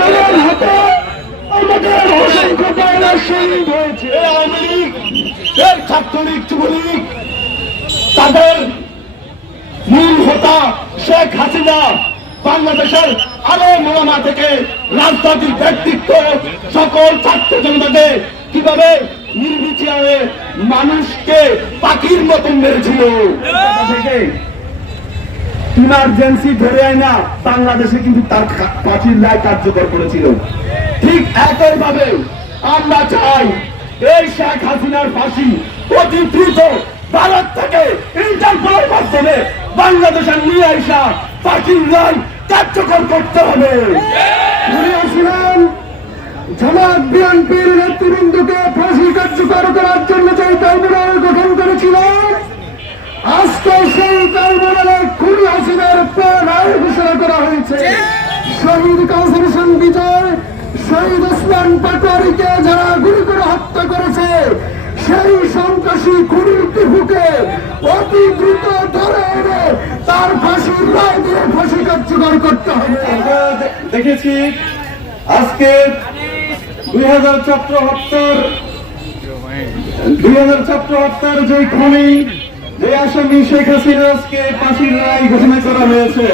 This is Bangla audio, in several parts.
সর্বোচ্চের হাতে আমাদের অসংখ্য বাংলার শহীদ হয়েছে। আওয়ামী লীগ এর ছাত্রলীগ যুবলীগ তাদের মূল হোতা শেখ হাসিনা বাংলাদেশের আরও মোলামা থেকে রাজনৈতিক ব্যক্তিত্ব সকল ছাত্র জনতাকে কীভাবে নির্বিচারে মানুষকে পাখির মতন মেরেছিল। থেকে ইমার্জেন্সি ধরে আয় না, বাংলাদেশে কিন্তু তার ফাঁসির রায় কার্যকর করেছিল। ঠিক একইভাবে আমরা চাই এই শেখ হাসিনার ফাঁসি অতি দ্রুত ভারত থেকে ইন্টারপোলের মাধ্যমে বাংলাদেশে নিয়ে আসা ফাঁসির রায় কার্যকর করতে হবে। জামাত বিএনপির নেতৃবৃন্দকে ফাঁসি কার্যকর করার জন্য যে ট্রাইব্যুনাল গঠন করেছিলেন আজকে সেই ট্রাইব্যুনালে ঘোষণা করা হয়েছে। শহীদ বিজয়, শহীদ ওসমান যারা গুলি করে হত্যা করেছে, সেই সন্ত্রাসী খুনির অতি দ্রুত ধরে এনে তার ফাঁসির রায় দিয়ে ফাঁসি কার্যকর করতে হবে। দেখেছি, আজকে দুই হাজার ছাত্র হত্যার, দুই হাজার ছাত্র হত্যার যে খনি যে আসামি শেখ হাসিনা আজকে ফাঁসির রায় ঘোষণা করা হয়েছে।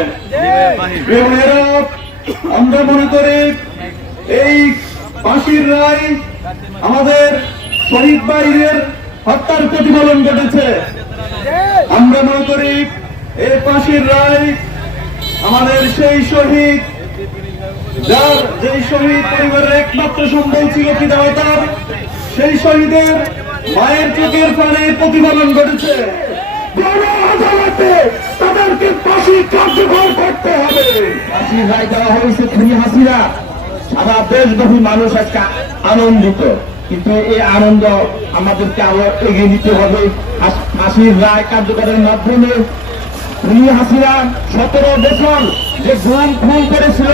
আমরা মনে করি এই ফাঁসির রায় আমাদের শহীদ ভাইদের হত্যার প্রতিফলন ঘটেছে। আমরা মনে করি এই ফাঁসির রায় আমাদের সেই শহীদ, যার যেই শহীদ পরিবারের একমাত্র সম্বল ছিল পিতা মাতার সেই শহীদের মায়ের চোখের প্রাণে প্রতিফলন ঘটেছে। ফাঁসির রায় দেওয়া হয়েছে হাসিনা। সারা দেশব্যাপী মানুষ আজকে আনন্দিত। কিন্তু এই আনন্দ আমাদেরকে আরও এগিয়ে নিতে হবে। রায় কার্যকরের মাধ্যমে করেছিল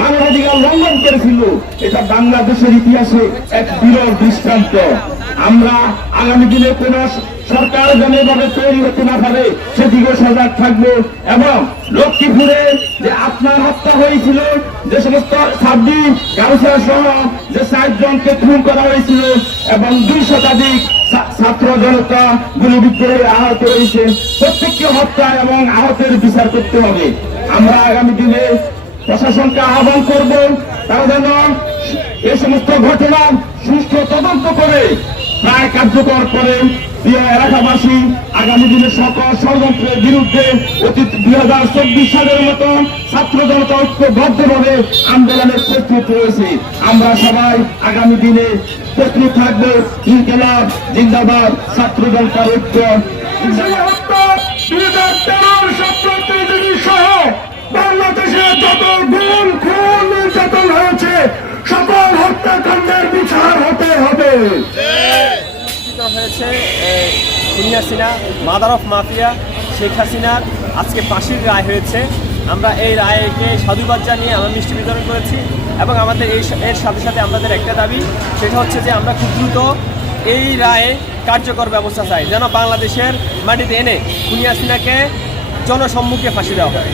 মানবাধিকার লঙ্ঘন করেছিল, এটা বাংলাদেশের ইতিহাসে এক বিরল দৃষ্টান্ত। আমরা আগামী দিনে কোন সরকার যেন এভাবে তৈরি হতে না পারে, সেদিকে সজাগ থাকব। এবং লক্ষ্মীপুরে যে আপনার হত্যা হয়েছিল, যে সমস্ত ছাব্বিশ গাউসিয়া সহ যে ষাট জনকে খুন করা হয়েছিল, এবং দুই শতাধিক ছাত্র জনতা গুলিবিদ্ধ হয়ে আহত হয়েছে। প্রত্যেককে হত্যা এবং আহতের বিচার করতে হবে। আমরা আগামী দিনে প্রশাসনকে আহ্বান করব, তারা যেন এ সমস্ত ঘটনা সুষ্ঠু তদন্ত করে, প্রায় কার্যকর করে। এলাকাবাসী, আগামী দিনে সকল ষড়যন্ত্রের বিরুদ্ধে অতীত দুই হাজার চব্বিশ সালের মতো ছাত্র জনতা ঐক্যবদ্ধভাবে আন্দোলনের প্রস্তুত রয়েছে। আমরা সবাই আগামী দিনে প্রস্তুত থাকব। ইনকেলাব, জিন্দাবাদ, ছাত্র জনতার ঐক্য। জিন্দাবাদ। দুই হাজার তেরোর সপ্তম সহ বাংলাদেশে যত গুণ খুন, নির্যাতন হয়েছে, সকল হত্যাকাণ্ডের বিচার হতে হবে। খুনি Hasina mother of mafia, Sheikh হাসিনার আজকে ফাঁসির রায় হয়েছে। আমরা এই রায়কে সাধুবাদ জানিয়ে আমরা মিষ্টি বিতরণ করেছি এবং আমাদের এই এর সাথে সাথে আমাদের একটা দাবি, সেটা হচ্ছে যে আমরা খুব দ্রুত এই রায়ে কার্যকর ব্যবস্থা চাই, যেন বাংলাদেশের মাটিতে এনে খুনি হাসিনাকে জনসম্মুখে ফাঁসি দেওয়া হয়।